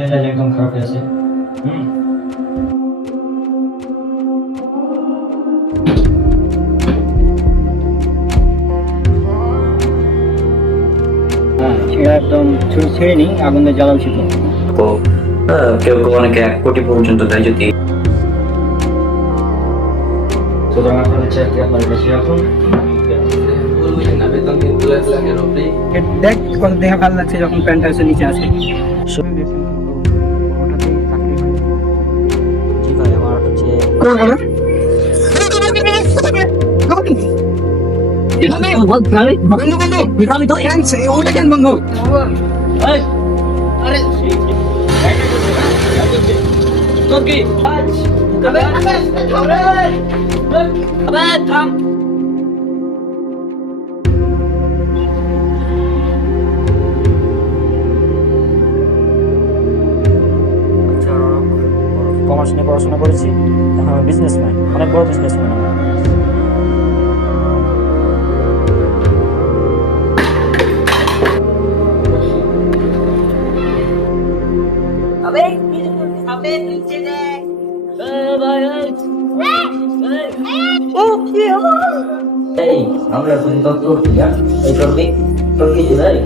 মেজাজ একদম খারাপ হয়ে আছে। হ্যাঁ, সেটা একদম ছুরি ছেড়ে নি, আগুনে জ্বালা উচিত। তো কেউ কেউ অনেকে 1 কোটি পর্যন্ত দেয় যদি। সুতরাং আপনাদের চাকরি আপনার বেশি রাখুন। দেখ কত দেখা ভালো লাগছে যখন প্যান্টটা এসে নিচে আসে। জি ভাই, আমার হচ্ছে কমার্স নিয়ে পড়াশোনা করেছি, এখন আমি বিজনেসম্যান, অনেক বড় বিজনেসম্যান। এই আমরা তুমি তো তোর কি এই তোর কি ভাই